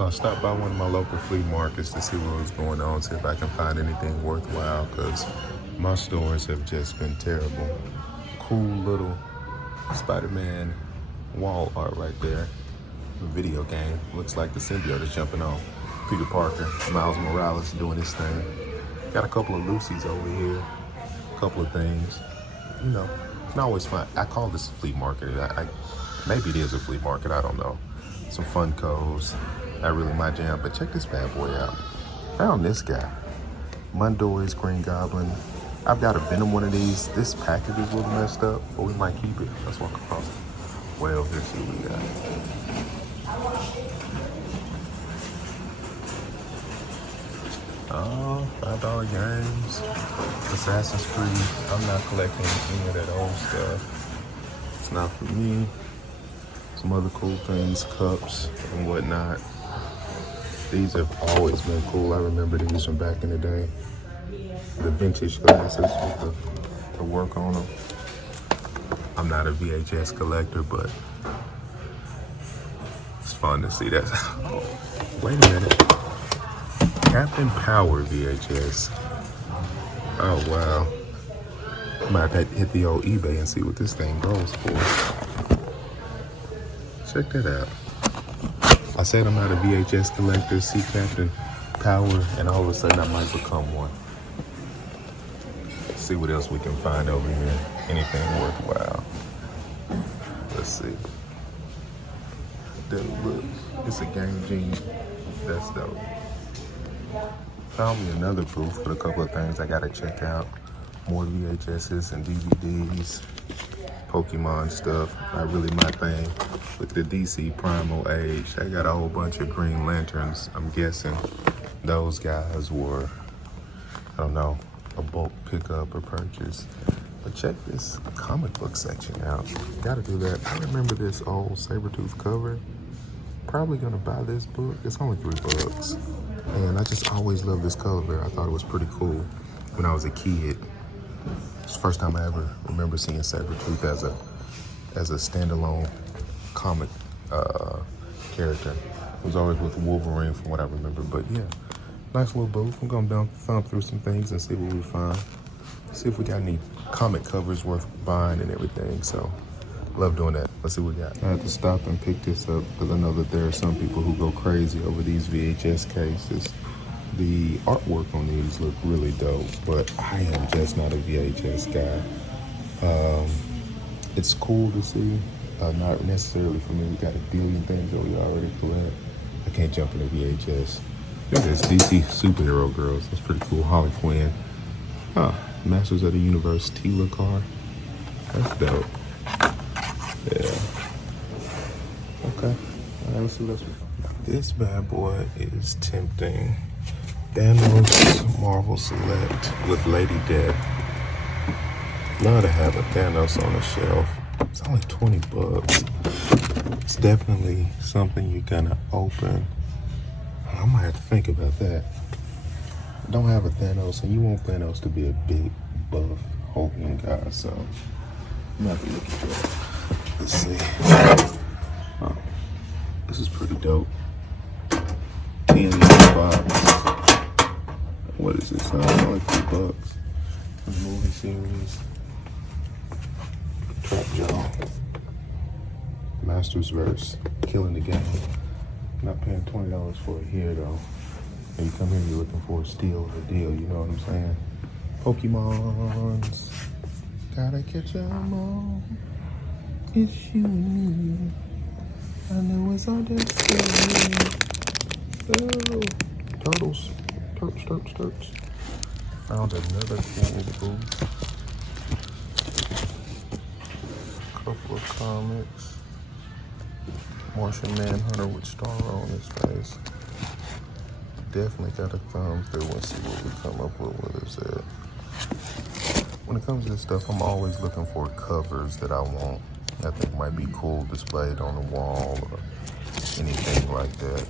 So I stopped by one of my local flea markets to see what was going on, see if I can find anything worthwhile, because my stores have just been terrible. Cool little Spider-Man wall art right there. The video game. Looks like the symbiote is jumping on Peter Parker. Miles Morales doing his thing. Got a couple of Lucy's over here. A couple of things. You know, you can always find. I call this a flea market. Maybe it is a flea market. I don't know. Some Funkos. Not really my jam, but check this bad boy out. Found this guy. Mundoy's Green Goblin. I've got a Venom one of these. This package is a little messed up, but we might keep it. Let's walk across it. Well, here's what we got. Oh, $5 games. Assassin's Creed. I'm not collecting any of that old stuff. It's not for me. Some other cool things, cups and whatnot. These have always been cool. I remember these from back in the day. The vintage glasses with the work on them. I'm not a VHS collector, but it's fun to see that. Wait a minute. Captain Power VHS. Oh, wow. I might have to hit the old eBay and see what this thing goes for. Check that out. I said I'm not a VHS collector, see Captain Power, and all of a sudden I might become one. Let's see what else we can find over here. Anything worthwhile. Let's see. Doesn't look. It's a Game Genie. That's dope. Found me another booth with a couple of things I gotta check out. More VHSs and DVDs. Pokemon stuff, not really my thing. Look at the DC Primal Age. I got a whole bunch of Green Lanterns. I'm guessing those guys were, I don't know, a bulk pickup or purchase. But check this comic book section out. Gotta do that. I remember this old Sabretooth cover. Probably gonna buy this book. It's only $3. And I just always loved this cover. I thought it was pretty cool when I was a kid. It's the first time I ever remember seeing Sabretooth as a standalone comic character. It was always with Wolverine from what I remember, but yeah, nice little booth. I'm gonna thumb through some things and see what we find. See if we got any comic covers worth buying and everything, so love doing that. Let's see what we got. I had to stop and pick this up because I know that there are some people who go crazy over these VHS cases. The artwork on these look really dope, but I am just not a VHS guy. It's cool to see, not necessarily for me. We got a billion things that we already collect. I can't jump into VHS. Look at this, DC Superhero Girls. That's pretty cool. Harley Quinn. Masters of the Universe Tila car. That's dope. Yeah. Okay. All right, let's see what else we find. This bad boy is tempting. Thanos Marvel Select with Lady Death. Love to have a Thanos on the shelf. It's only $20. It's definitely something you're gonna open. I might have to think about that. I don't have a Thanos, and you want Thanos to be a big, buff, hulking guy, so I might be looking for that. Let's see. Oh, this is pretty dope. 10 box. What is this? Only $3. The movie series. Trap Jaw. Master's Verse. Killing the game. Not paying $20 for it here though. When you come here, you're looking for a steal or a deal. You know what I'm saying? Pokemons. Gotta catch 'em all. It's you and me. I know it's our destiny. Oh, turtles. Turts. Found another cool booth. Couple of comics. Martian Manhunter with Star on his face. Definitely got a thumb through and see what we come up with is it. When it comes to this stuff, I'm always looking for covers that I want. I think might be cool displayed on the wall or anything like that.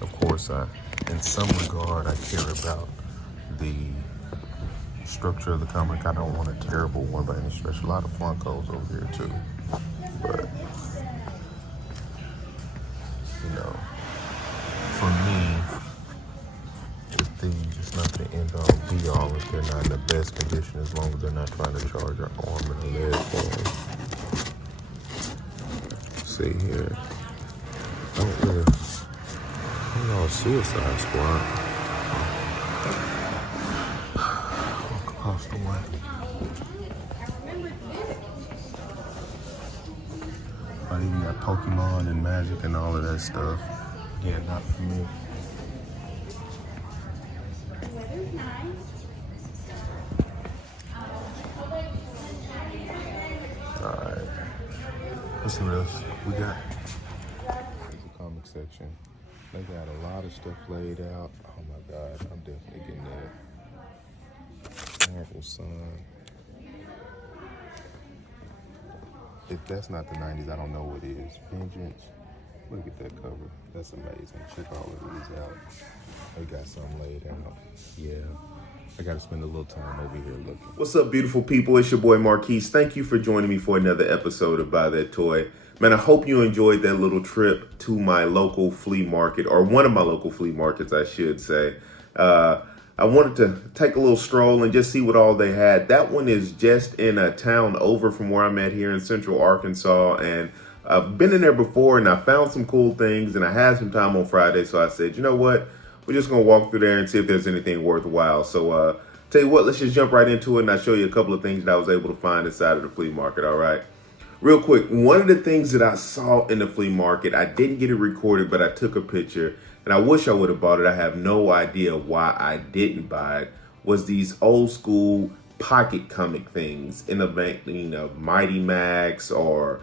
Of course, in some regard, I care about the structure of the comic. I don't want a terrible one by any stretch. A lot of Funkos over here too, but you know, for me, with these, it's not the end all be all if they're not in the best condition, as long as they're not trying to charge your arm and a leg for them. See here. Oh, Suicide Squad. Across the way. I even got Pokemon and Magic and all of that stuff. Yeah, not for me. Alright. Let's see what else we got. Here's the comic section. They got a lot of stuff laid out. Oh my God, I'm definitely getting that. Marvel Sun. If that's not the 90s, I don't know what is. Vengeance. Look at that cover. That's amazing. Check all of these out. They got something laid out. Yeah. I got to spend a little time over here looking. What's up, beautiful people? It's your boy Marquise. Thank you for joining me for another episode of Buy That Toy. Man, I hope you enjoyed that little trip to my local flea market, or one of my local flea markets, I should say. I wanted to take a little stroll and just see what all they had. That one is just in a town over from where I'm at here in Central Arkansas, and I've been in there before and I found some cool things, and I had some time on Friday, so I said, you know what? We're just gonna walk through there and see if there's anything worthwhile. So tell you what, let's just jump right into it, and I'll show you a couple of things that I was able to find inside of the flea market, all right? Real quick, one of the things that I saw in the flea market, I didn't get it recorded, but I took a picture, and I wish I would have bought it. I have no idea why I didn't buy it, was these old school pocket comic things in the vein of Mighty Max or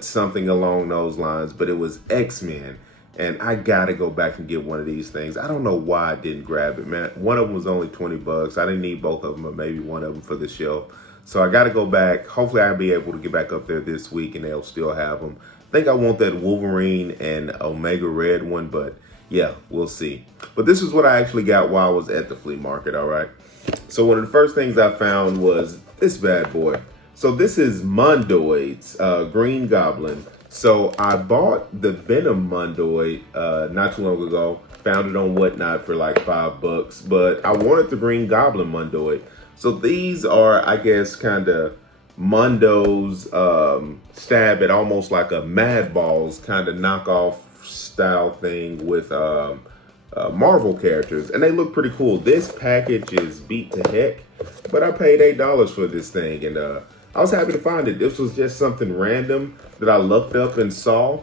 something along those lines, but it was X-Men. And I gotta go back and get one of these things. I don't know why I didn't grab it, man. One of them was only 20 bucks. I didn't need both of them, but maybe one of them for the shelf. So I gotta go back. Hopefully I'll be able to get back up there this week and they'll still have them. I think I want that Wolverine and Omega Red one, but yeah, we'll see. But this is what I actually got while I was at the flea market, all right? So one of the first things I found was this bad boy. So this is Mondoid's Green Goblin. So I bought the Venom Mondoid not too long ago. Found it on Whatnot for like $5, but I wanted the Green Goblin Mondoid. So these are, I guess, kind of Mondo's stab at almost like a Mad Balls kind of knockoff style thing with Marvel characters, and they look pretty cool. This package is beat to heck, but I paid $8 for this thing, and I was happy to find it. This was just something random that I looked up and saw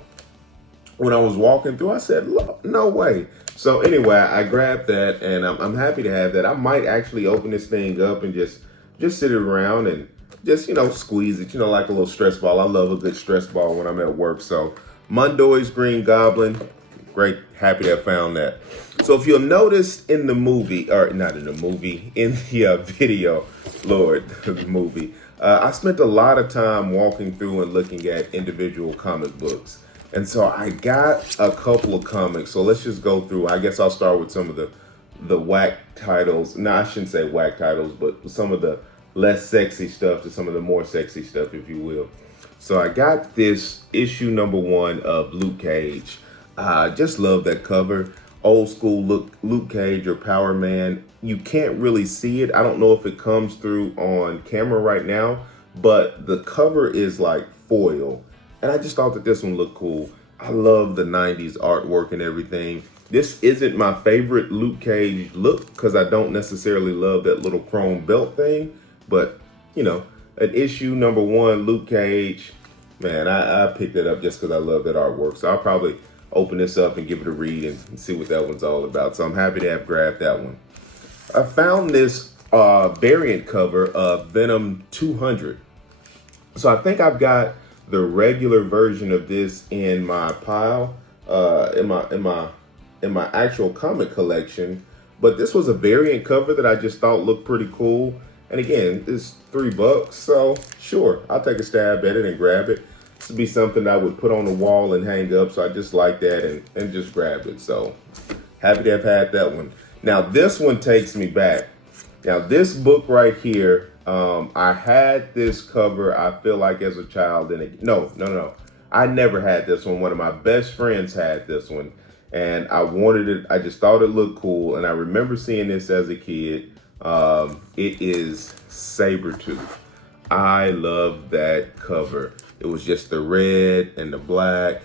when I was walking through. I said, look, no way. So anyway, I grabbed that, and I'm happy to have that. I might actually open this thing up and just sit it around and just, squeeze it, like a little stress ball. I love a good stress ball when I'm at work. So Mondoid's Green Goblin, great, happy to have found that. So if you'll notice in the movie, or not in the movie, in the video, Lord, the movie, I spent a lot of time walking through and looking at individual comic books. And so I got a couple of comics. So let's just go through. I guess I'll start with some of the whack titles. No, I shouldn't say whack titles, but some of the less sexy stuff to some of the more sexy stuff, if you will. So I got this issue #1 of Luke Cage. I just love that cover. Old school Luke Cage or Power Man. You can't really see it. I don't know if it comes through on camera right now, but the cover is like foil. And I just thought that this one looked cool. I love the 90s artwork and everything. This isn't my favorite Luke Cage look because I don't necessarily love that little chrome belt thing. But, an issue #1, Luke Cage. Man, I picked it up just because I love that artwork. So I'll probably open this up and give it a read and see what that one's all about. So I'm happy to have grabbed that one. I found this variant cover of Venom 200. So I think I've got the regular version of this in my pile, in my actual comic collection. But this was a variant cover that I just thought looked pretty cool. And again, it's $3, so sure, I'll take a stab at it and grab it. This would be something I would put on the wall and hang up, so I just like that and just grab it. So happy to have had that one. Now this one takes me back. Now this book right here, I had this cover, I feel like as a child. No. I never had this one. One of my best friends had this one. and I wanted it. I just thought it looked cool, and I remember seeing this as a kid. It is Sabretooth. I love that cover. It was just the red and the black,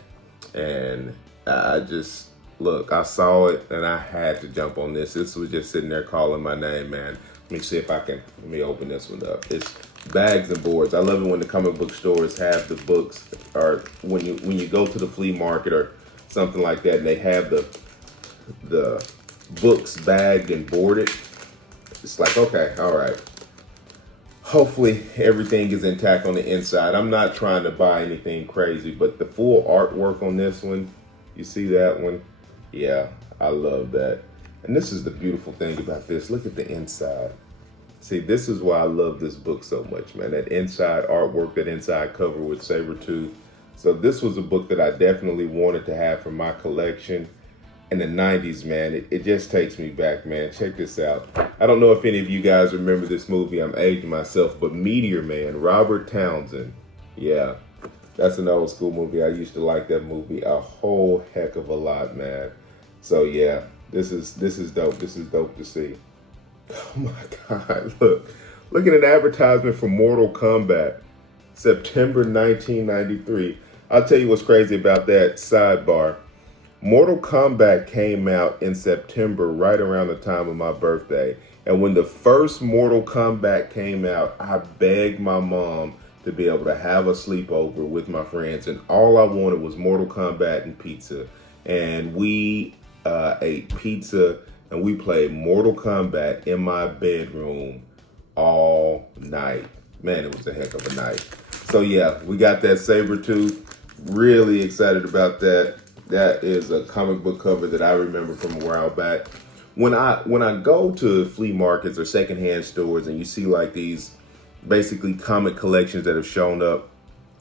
and I just, look, I saw it and I had to jump on this. This was just sitting there calling my name, man. Let me see if I can, let me open this one up. It's Bags and Boards. I love it when the comic book stores have the books, or when you go to the flea market or something like that, and they have the books bagged and boarded. It's like, okay, all right. Hopefully everything is intact on the inside. I'm not trying to buy anything crazy, but the full artwork on this one, you see that one? Yeah, I love that. And this is the beautiful thing about this. Look at the inside. See, this is why I love this book so much, man. That inside artwork, that inside cover with Sabretooth. So this was a book that I definitely wanted to have for my collection. In the 90s, man, it just takes me back, man. Check this out. I don't know if any of you guys remember this movie. I'm aging myself, but Meteor Man, Robert Townsend. Yeah, that's an old school movie. I used to like that movie a whole heck of a lot, man. So yeah, this is dope. This is dope to see. Oh my God, look at an advertisement for Mortal Kombat, September 1993. I'll tell you what's crazy about that, sidebar. Mortal Kombat came out in September, right around the time of my birthday. And when the first Mortal Kombat came out, I begged my mom to be able to have a sleepover with my friends. And all I wanted was Mortal Kombat and pizza. And we ate pizza and we played Mortal Kombat in my bedroom all night. Man, it was a heck of a night. So yeah, we got that Sabretooth. Really excited about that. That is a comic book cover that I remember from a while back. When I go to flea markets or secondhand stores and you see like these basically comic collections that have shown up,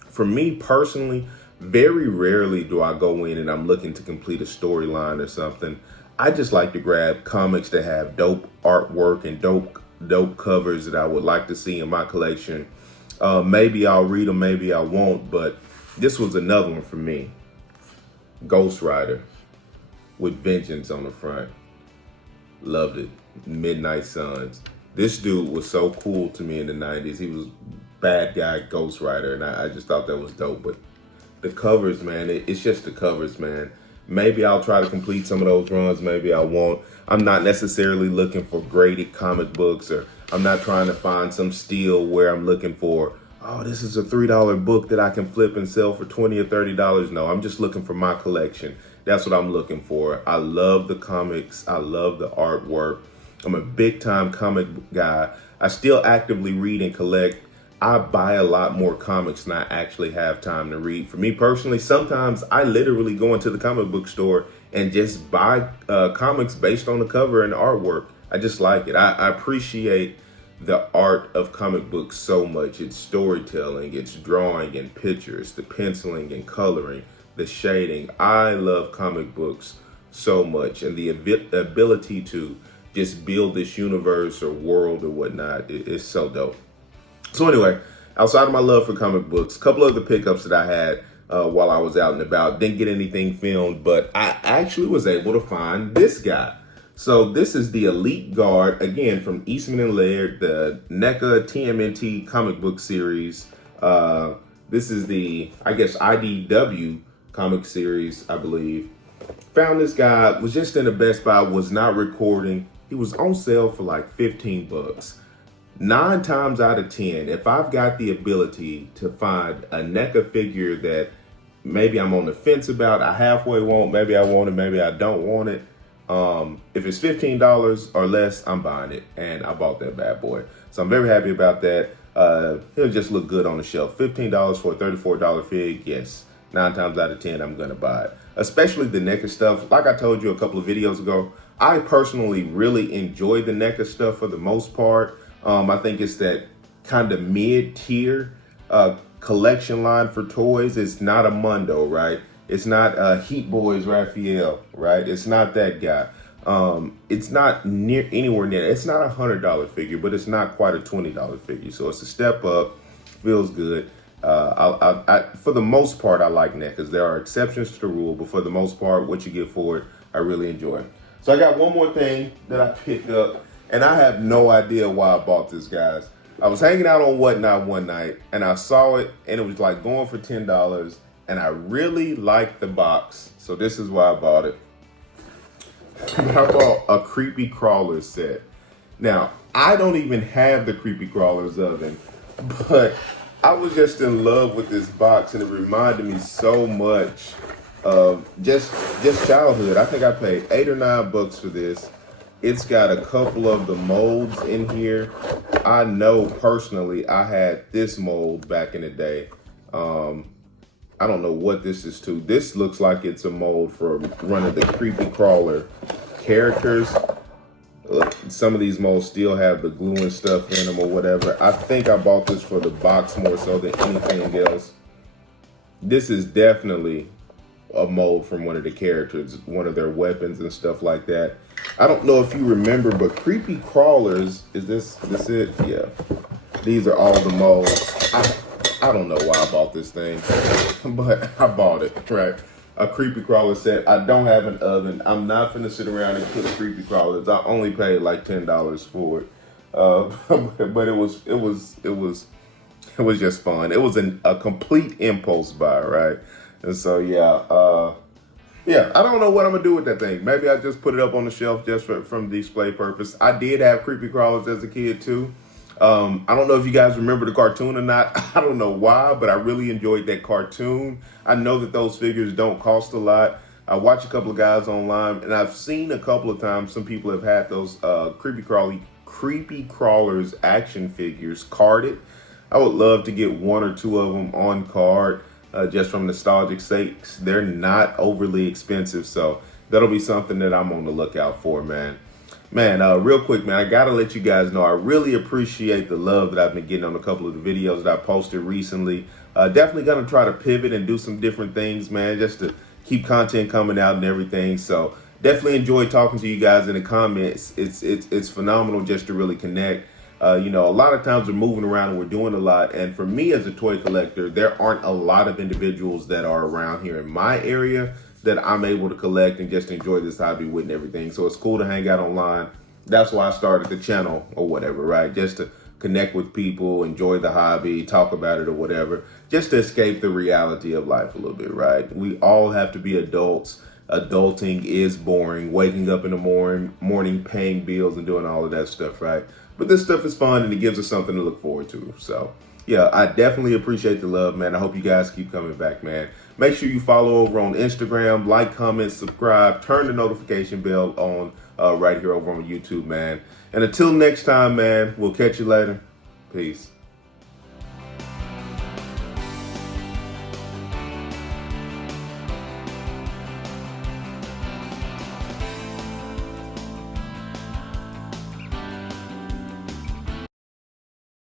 for me personally, very rarely do I go in and I'm looking to complete a storyline or something. I just like to grab comics that have dope artwork and dope covers that I would like to see in my collection. Maybe I'll read them, maybe I won't, but this was another one for me. Ghost Rider with Vengeance on the front. Loved it. Midnight Suns. This dude was so cool to me in the 90s. He was bad guy Ghost Rider, and I just thought that was dope. But the covers, man, it's just the covers, man. Maybe I'll try to complete some of those runs, maybe I won't. I'm not necessarily looking for graded comic books, or I'm not trying to find some steal where I'm looking for, oh, this is a $3 book that I can flip and sell for $20 or $30. No, I'm just looking for my collection. That's what I'm looking for. I love the comics. I love the artwork. I'm a big time comic guy. I still actively read and collect. I buy a lot more comics than I actually have time to read. For me personally, sometimes I literally go into the comic book store and just buy comics based on the cover and the artwork. I just like it. I appreciate the art of comic books so much. It's storytelling, it's drawing and pictures, the penciling and coloring, the shading. I love comic books so much, and the ability to just build this universe or world or whatnot is so dope. So anyway, outside of my love for comic books, a couple of the pickups that I had while I was out and about, didn't get anything filmed, but I actually was able to find this guy. So this is the Elite Guard, again, from Eastman and Laird, the NECA TMNT comic book series. This is the, I guess, IDW comic series, I believe. Found this guy, was just in the Best Buy, was not recording. He was on sale for like 15 bucks. 9 times out of 10, if I've got the ability to find a NECA figure that maybe I'm on the fence about, I halfway want, maybe I want it, maybe I don't want it. If it's $15 or less, I'm buying it. And I bought that bad boy. So I'm very happy about that. It'll just look good on the shelf. $15 for a $34 fig, yes. 9 times out of 10, I'm gonna buy it. Especially the NECA stuff. Like I told you a couple of videos ago, I personally really enjoy the NECA stuff for the most part. I think it's that kind of mid-tier collection line for toys. It's not a Mundo, right? It's not Heat Boys Raphael, right? It's not that guy. It's not anywhere near. It's not $100 figure, but it's not quite a $20 figure. So it's a step up. Feels good. For the most part, I like NECAs. There are exceptions to the rule, but for the most part, what you get for it, I really enjoy. So I got one more thing that I picked up, and I have no idea why I bought this, guys. I was hanging out on Whatnot one night, and I saw it, and it was like going for $10, and I really liked the box. So this is why I bought it. I bought a Creepy Crawler set. Now, I don't even have the Creepy Crawlers oven, but I was just in love with this box, and it reminded me so much of just childhood. I think I paid $8 or $9 for this. It's got a couple of the molds in here. I know personally I had this mold back in the day. I don't know what this is to. This looks like it's a mold for one of the Creepy Crawler characters. Some of these molds still have the glue and stuff in them or whatever. I think I bought this for the box more so than anything else. This is definitely a mold from one of the characters, one of their weapons and stuff like that. I don't know if you remember, but Creepy Crawlers, is this it? Yeah. These are all the molds. I don't know why I bought this thing, but I bought it, right? A Creepy Crawler set. I don't have an oven. I'm not gonna sit around and cook Creepy Crawlers. I only paid like $10 for it, but it was just fun. It was a complete impulse buy, right? And so yeah, I don't know what I'm gonna do with that thing. Maybe I just put it up on the shelf just from display purpose. I did have Creepy Crawlers as a kid too. I don't know if you guys remember the cartoon or not. I don't know why, but I really enjoyed that cartoon. I know that those figures don't cost a lot. I watch a couple of guys online, and I've seen a couple of times some people have had those Creepy Crawlers action figures carded. I would love to get one or two of them on card, just from nostalgic sakes. They're not overly expensive, so that'll be something that I'm on the lookout for, man. Man, real quick, man, I gotta let you guys know I really appreciate the love that I've been getting on a couple of the videos that I posted recently. Definitely gonna try to pivot and do some different things, man, just to keep content coming out and everything. So definitely enjoy talking to you guys in the comments. It's phenomenal just to really connect. You know, a lot of times we're moving around and we're doing a lot. And for me as a toy collector, there aren't a lot of individuals that are around here in my area that I'm able to collect and just enjoy this hobby with and everything. So it's cool to hang out online. That's why I started the channel or whatever, right? Just to connect with people, enjoy the hobby, talk about it or whatever, just to escape the reality of life a little bit, right? We all have to be adults. Adulting is boring. Waking up in the morning, paying bills and doing all of that stuff, right? But this stuff is fun and it gives us something to look forward to. So yeah, I definitely appreciate the love, man. I hope you guys keep coming back, man. Make sure you follow over on Instagram, like, comment, subscribe, turn the notification bell on right here over on YouTube, man. And until next time, man, we'll catch you later. Peace.